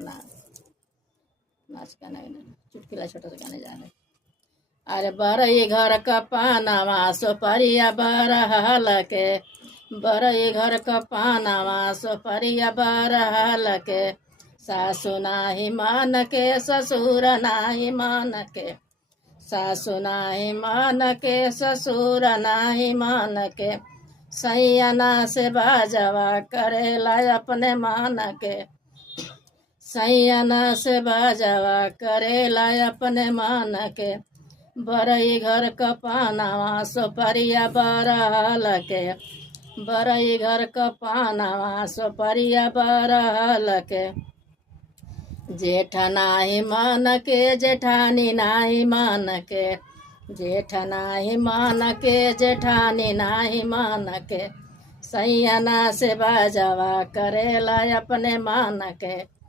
अपना नाच गाना चुटकिला छोटा सा गाने जा रहे। अरे बरई घर का पानावा सोपरिया बरहल के, बरई घर का पानावा सोपरिया बरहल के, सासु नाही मान के ससुर नाही मान के, सासु नाही मान के ससुर नाही मान के, सैयना से बाजवा करेला अपने मान के, सैयना से बाजवा करेला अपने मान के, बरई घर का पानावा सोपरिया बरहल के, बरई घर का पानावा सोपरिया बरहल के, जेठ नाही मान के जेठानी नाही मान के, जेठ नाही मान के जेठानी नाही मान के, सैयना से बाजवा करेला अपने मान के।